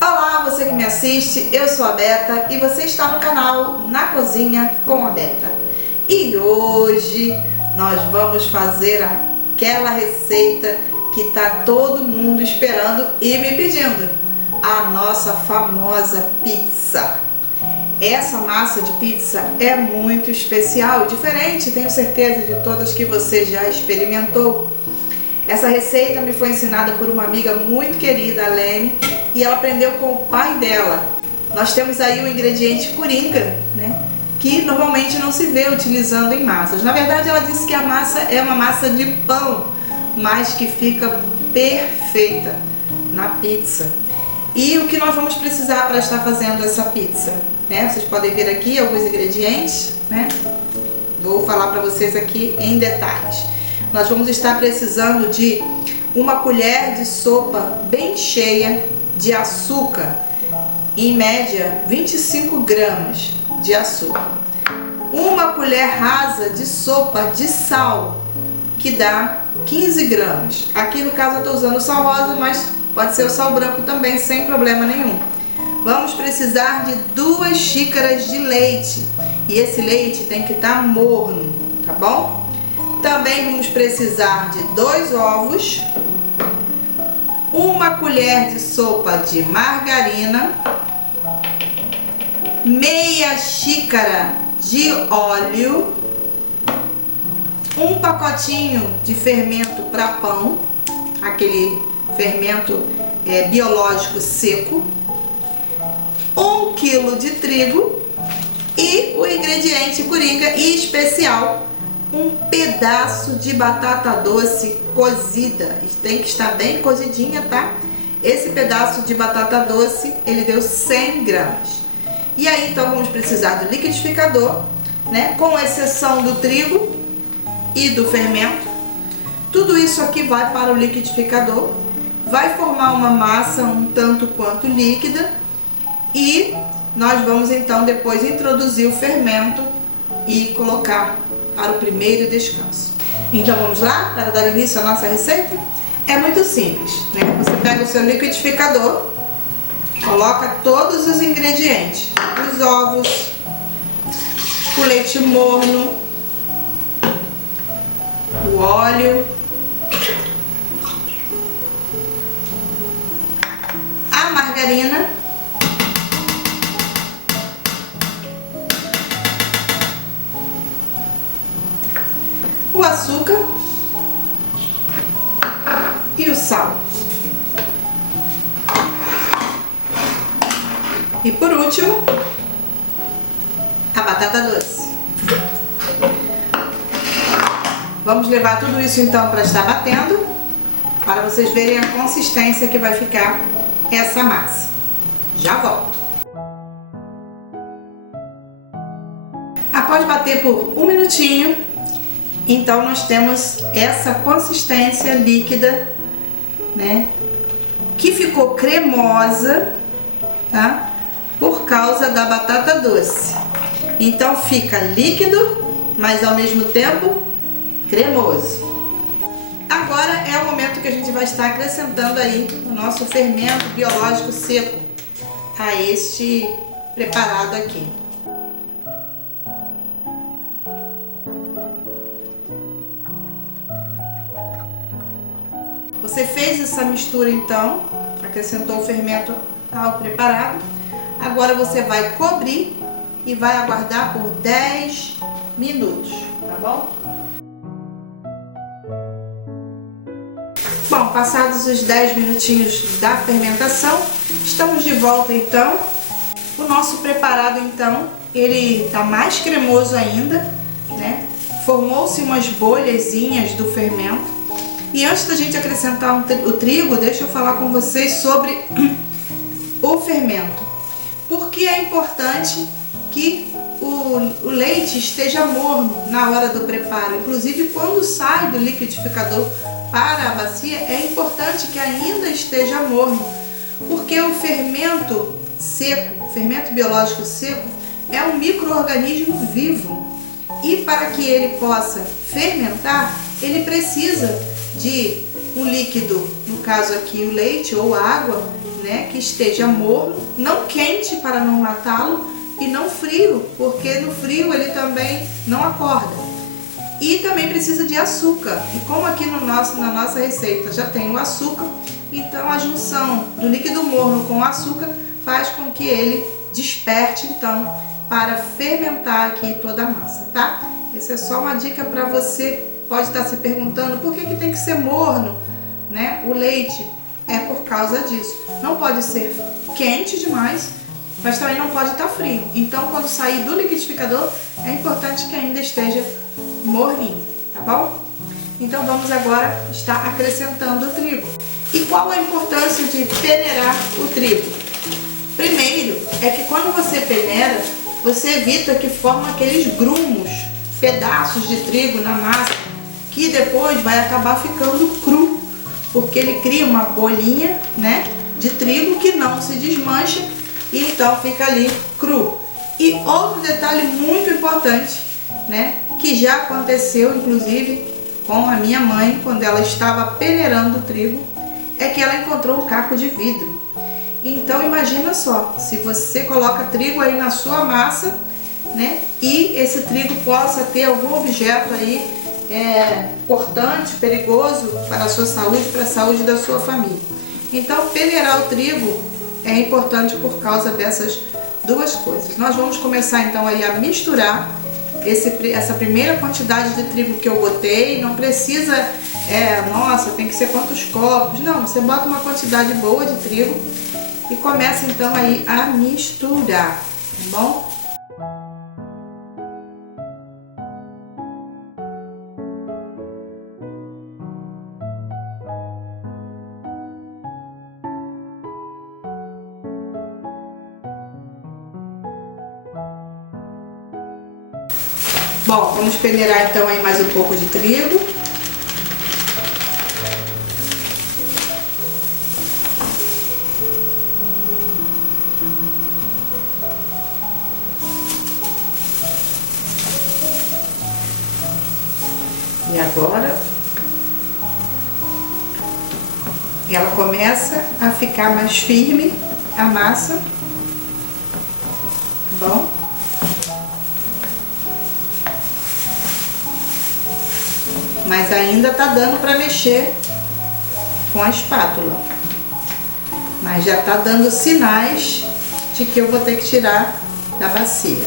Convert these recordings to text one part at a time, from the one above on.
Olá, você que me assiste, eu sou a Beta e você está no canal Na Cozinha com a Beta. E hoje nós vamos fazer aquela receita que está todo mundo esperando e me pedindo, a nossa famosa pizza. Essa massa de pizza é muito especial, diferente, tenho certeza, de todas que você já experimentou. Essa receita me foi ensinada por uma amiga muito querida, a Lene, e ela aprendeu com o pai dela. Nós temos aí o ingrediente coringa, né, que normalmente não se vê utilizando em massas. Na verdade, ela disse que a massa é uma massa de pão, mas que fica perfeita na pizza. E o que nós vamos precisar para estar fazendo essa pizza? Né? Vocês podem ver aqui alguns ingredientes, né? Vou falar para vocês aqui em detalhes. Nós vamos estar precisando de uma colher de sopa bem cheia de açúcar, em média 25 gramas de açúcar. Uma colher rasa de sopa de sal, que dá 15 gramas. Aqui no caso eu estou usando sal rosa, mas pode ser o sal branco também, sem problema nenhum. Vamos precisar de 2 xícaras de leite. E esse leite tem que estar morno, tá bom? Também vamos precisar de 2 ovos, uma colher de sopa de margarina, meia xícara de óleo, um pacotinho de fermento para pão, aquele fermento biológico seco, 1 quilo de trigo e o ingrediente coringa e especial, um pedaço de batata doce cozida. Tem que estar bem cozidinha, tá? Esse pedaço de batata doce, ele deu 100 gramas. E aí, então, vamos precisar do liquidificador, né? Com exceção do trigo e do fermento. Tudo isso aqui vai para o liquidificador. Vai formar uma massa um tanto quanto líquida. E nós vamos então depois introduzir o fermento e colocar para o primeiro descanso. Então vamos lá para dar início à nossa receita? É muito simples, né? Você pega o seu liquidificador, coloca todos os ingredientes, os ovos, o leite morno, o óleo, a margarina, o açúcar e o sal. E por último, a batata doce. Vamos levar tudo isso então para estar batendo, para vocês verem a consistência que vai ficar essa massa. Já volto. Após bater por 1 minutinho, então nós temos essa consistência líquida, né, que ficou cremosa, tá? Por causa da batata doce. Então fica líquido, mas ao mesmo tempo cremoso. Agora é o momento que a gente vai estar acrescentando aí o nosso fermento biológico seco a este preparado aqui. Você fez essa mistura então, acrescentou o fermento ao preparado. Agora você vai cobrir e vai aguardar por 10 minutos, tá bom? Bom, passados os 10 minutinhos da fermentação, estamos de volta então. O nosso preparado então, ele tá mais cremoso ainda, né? Formou-se umas bolhazinhas do fermento. E antes da gente acrescentar o trigo, deixa eu falar com vocês sobre o fermento. Porque é importante que o leite esteja morno na hora do preparo. Inclusive, quando sai do liquidificador para a bacia, é importante que ainda esteja morno. Porque o fermento seco, o fermento biológico seco, é um micro-organismo vivo. E para que ele possa fermentar, ele precisa de um líquido, no caso aqui o leite ou água, né, que esteja morno, não quente para não matá-lo e não frio, porque no frio ele também não acorda. E também precisa de açúcar. E como aqui na nossa receita já tem o açúcar, então a junção do líquido morno com o açúcar faz com que ele desperte então para fermentar aqui toda a massa, tá? Essa é só uma dica para você. Pode estar se perguntando por que tem que ser morno, né? O leite é por causa disso. Não pode ser quente demais, mas também não pode estar frio. Então, quando sair do liquidificador, é importante que ainda esteja morninho, tá bom? Então, vamos agora estar acrescentando o trigo. E qual a importância de peneirar o trigo? Primeiro, é que quando você peneira, você evita que forme aqueles grumos, pedaços de trigo na massa, que depois vai acabar ficando cru, porque ele cria uma bolinha, né, de trigo que não se desmancha e então fica ali cru. E outro detalhe muito importante, né, que já aconteceu inclusive com a minha mãe quando ela estava peneirando o trigo, é que ela encontrou um caco de vidro. Então imagina só, se você coloca trigo aí na sua massa, né, e esse trigo possa ter algum objeto aí cortante, perigoso para a sua saúde, para a saúde da sua família. Então peneirar o trigo é importante por causa dessas duas coisas. Nós vamos começar então aí a misturar essa primeira quantidade de trigo que eu botei. Não precisa, nossa, tem que ser quantos copos. Não, você bota uma quantidade boa de trigo e começa então aí a misturar, tá bom? Bom, vamos peneirar então aí mais um pouco de trigo. E agora ela começa a ficar mais firme, a massa, tá bom? Mas ainda tá dando para mexer com a espátula. Mas já tá dando sinais de que eu vou ter que tirar da bacia.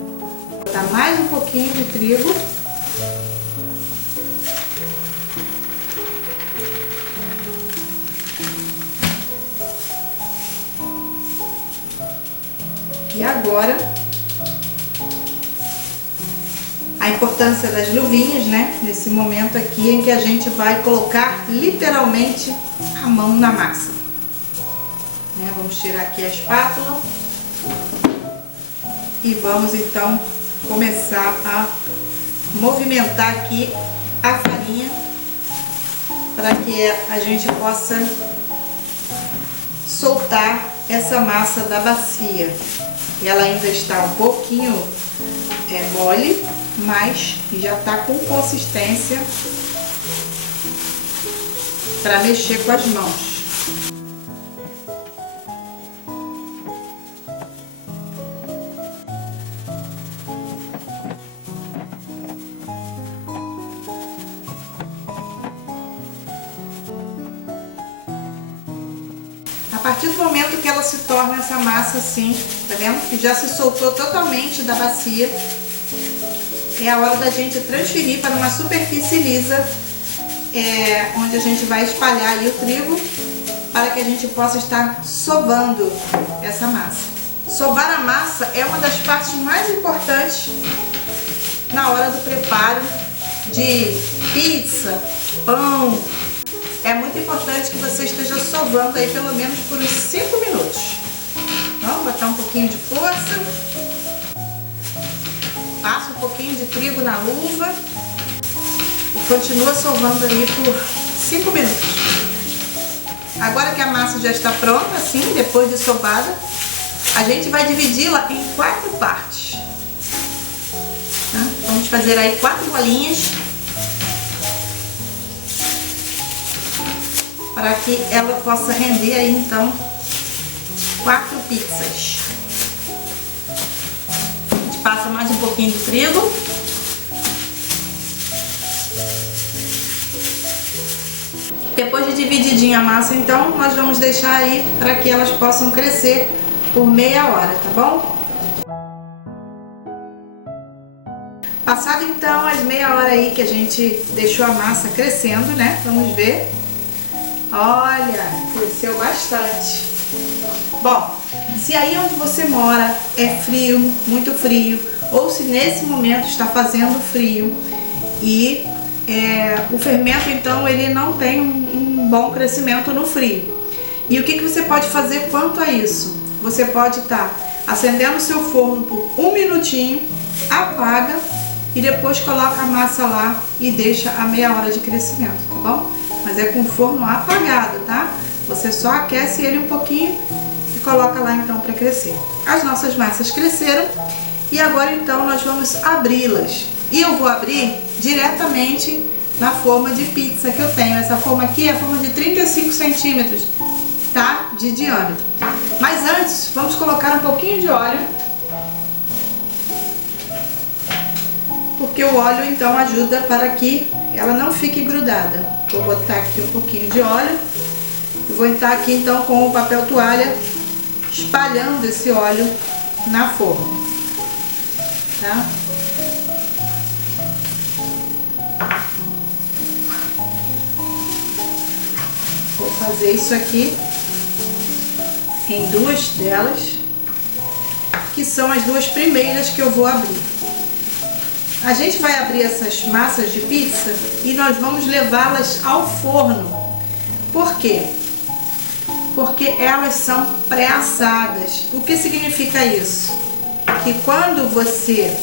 Vou botar mais um pouquinho de trigo. E agora a importância das luvinhas, né? Nesse momento aqui em que a gente vai colocar literalmente a mão na massa. Né? Vamos tirar aqui a espátula e vamos então começar a movimentar aqui a farinha para que a gente possa soltar essa massa da bacia. Ela ainda está um pouquinho mole, mas já está com consistência para mexer com as mãos. A partir do momento que ela se torna essa massa assim, tá vendo? Que já se soltou totalmente da bacia, é a hora da gente transferir para uma superfície lisa, onde a gente vai espalhar aí o trigo para que a gente possa estar sovando essa massa. Sovar a massa é uma das partes mais importantes na hora do preparo de pizza, pão. É muito importante que você esteja sovando aí pelo menos por uns 5 minutos. Então, botar um pouquinho de força. Passa um pouquinho de trigo na luva e continua sovando aí por 5 minutos. Agora que a massa já está pronta, assim, depois de sovada, a gente vai dividi-la em 4 partes. Vamos fazer aí 4 bolinhas para que ela possa render aí então 4 pizzas. A gente passa mais um pouquinho de trigo. Depois de divididinha a massa, então, nós vamos deixar aí para que elas possam crescer por meia hora, tá bom? Passado então as meia hora aí que a gente deixou a massa crescendo, né? Vamos ver. Olha, cresceu bastante. Bom, se aí onde você mora é frio, muito frio, ou se nesse momento está fazendo frio e o fermento então ele não tem um bom crescimento no frio. E o que você pode fazer quanto a isso? Você pode estar acendendo o seu forno por 1 minutinho, apaga e depois coloca a massa lá e deixa a meia hora de crescimento, tá bom? Mas é com o forno apagado, tá? Você só aquece ele um pouquinho e coloca lá então para crescer. As nossas massas cresceram e agora então nós vamos abri-las. E eu vou abrir diretamente na forma de pizza que eu tenho. Essa forma aqui é a forma de 35 centímetros, tá? De diâmetro. Mas antes, vamos colocar um pouquinho de óleo. Porque o óleo então ajuda para que ela não fique grudada. Vou botar aqui um pouquinho de óleo. Eu vou estar aqui então com o papel toalha espalhando esse óleo na forma, tá? Vou fazer isso aqui em 2 delas, que são as 2 primeiras que eu vou abrir. A gente vai abrir essas massas de pizza e nós vamos levá-las ao forno. Por quê? Porque elas são pré-assadas. O que significa isso? Que quando você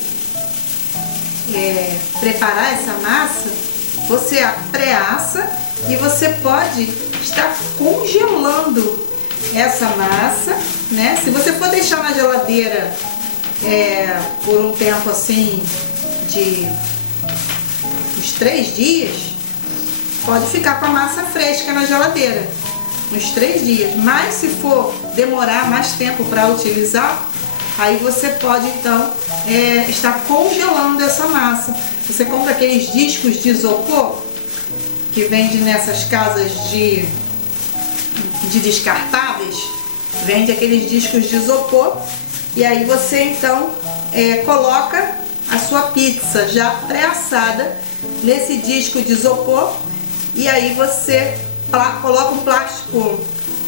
preparar essa massa, você a pré-assa e você pode estar congelando essa massa, né? Se você for deixar na geladeira por um tempo assim de uns 3 dias, pode ficar com a massa fresca na geladeira, uns 3 dias. Mas se for demorar mais tempo para utilizar, aí você pode então estar congelando essa massa. Você compra aqueles discos de isopor que vende nessas casas de descartáveis, vende aqueles discos de isopor, e aí você então coloca a sua pizza já pré-assada nesse disco de isopor, e aí você coloca um plástico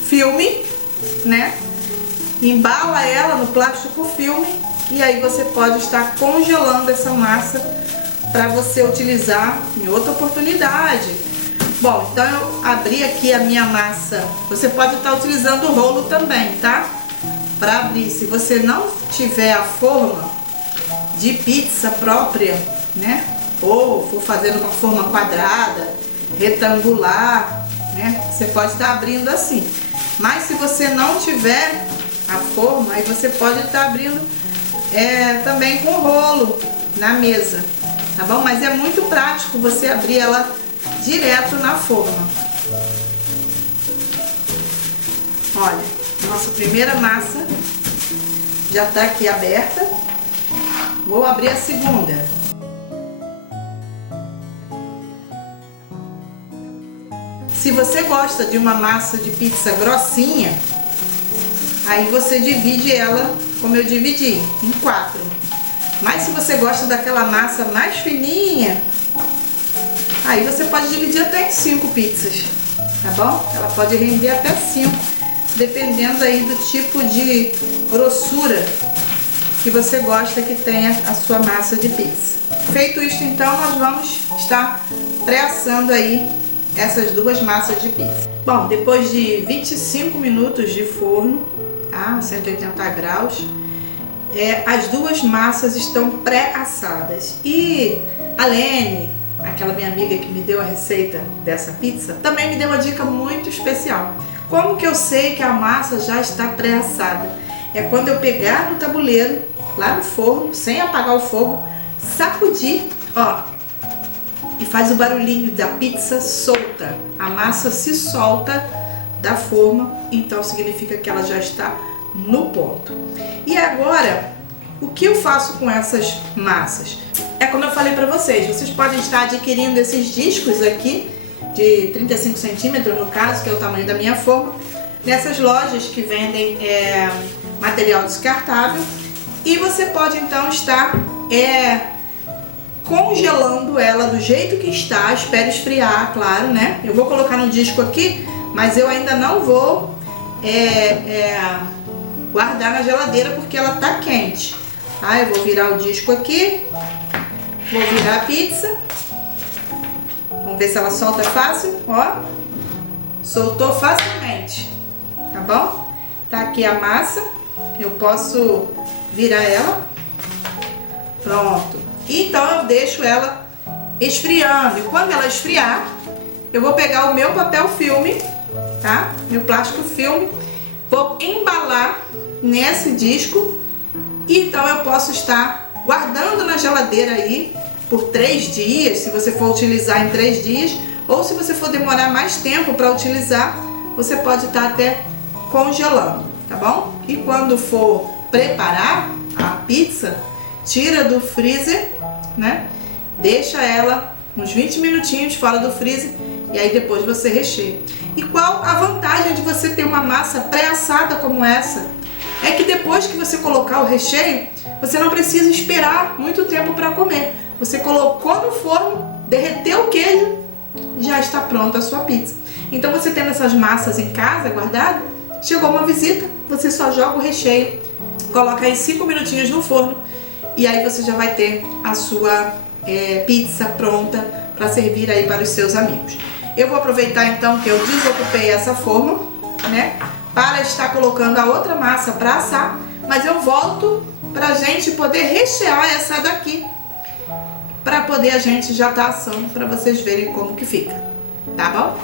filme, né? Embala ela no plástico filme, e aí você pode estar congelando essa massa para você utilizar em outra oportunidade. Bom, então eu abri aqui a minha massa. Você pode estar utilizando o rolo também, tá? Para abrir. Se você não tiver a forma de pizza própria, né? Ou for fazendo uma forma quadrada, retangular, né? Você pode estar abrindo assim. Mas se você não tiver a forma, aí você pode estar abrindo também com rolo na mesa, tá bom? Mas é muito prático você abrir ela direto na forma. Olha, nossa primeira massa já está aqui aberta. Vou abrir a segunda. Se você gosta de uma massa de pizza grossinha, aí você divide ela como eu dividi, em 4. Mas se você gosta daquela massa mais fininha, aí você pode dividir até em 5 pizzas, tá bom? Ela pode render até 5, dependendo aí do tipo de grossura que você gosta que tenha a sua massa de pizza. Feito isso, então, nós vamos estar pré-assando aí essas 2 massas de pizza. Bom, depois de 25 minutos de forno, tá? 180 graus, as 2 massas estão pré-assadas. E a Lene, aquela minha amiga que me deu a receita dessa pizza, também me deu uma dica muito especial. Como que eu sei que a massa já está pré-assada? É quando eu pegar no tabuleiro, lá no forno, sem apagar o fogo, sacudir, ó, e faz o barulhinho da pizza solta. A massa se solta da forma, então significa que ela já está no ponto. E agora, o que eu faço com essas massas? É como eu falei para vocês podem estar adquirindo esses discos aqui de 35 centímetros, no caso, que é o tamanho da minha forma, nessas lojas que vendem material descartável, e você pode então estar congelando ela do jeito que está. Espere esfriar, claro, né? Eu vou colocar no disco aqui, mas eu ainda não vou guardar na geladeira porque ela tá quente. Tá? Eu vou virar o disco aqui, vou virar a pizza. Vamos ver se ela solta fácil, ó. Soltou facilmente, tá bom? Tá aqui a massa, eu posso virar ela. Pronto. Então eu deixo ela esfriando, e quando ela esfriar, eu vou pegar o meu papel filme, tá? Meu plástico filme, vou embalar nesse disco, e então eu posso estar guardando na geladeira aí por 3 dias, se você for utilizar em 3 dias, ou se você for demorar mais tempo para utilizar, você pode estar até congelando, tá bom? E quando for preparar a pizza, tira do freezer, né? Deixa ela uns 20 minutinhos fora do freezer e aí depois você recheia. E qual a vantagem de você ter uma massa pré-assada como essa? É que depois que você colocar o recheio, você não precisa esperar muito tempo para comer. Você colocou no forno, derreteu o queijo, já está pronta a sua pizza. Então você tendo essas massas em casa guardada, chegou uma visita, você só joga o recheio, coloca aí 5 minutinhos no forno e aí você já vai ter a sua pizza pronta para servir aí para os seus amigos. Eu vou aproveitar então que eu desocupei essa forma, né, para estar colocando a outra massa para assar, mas eu volto para a gente poder rechear essa daqui, para poder a gente já estar assando, para vocês verem como que fica, tá bom?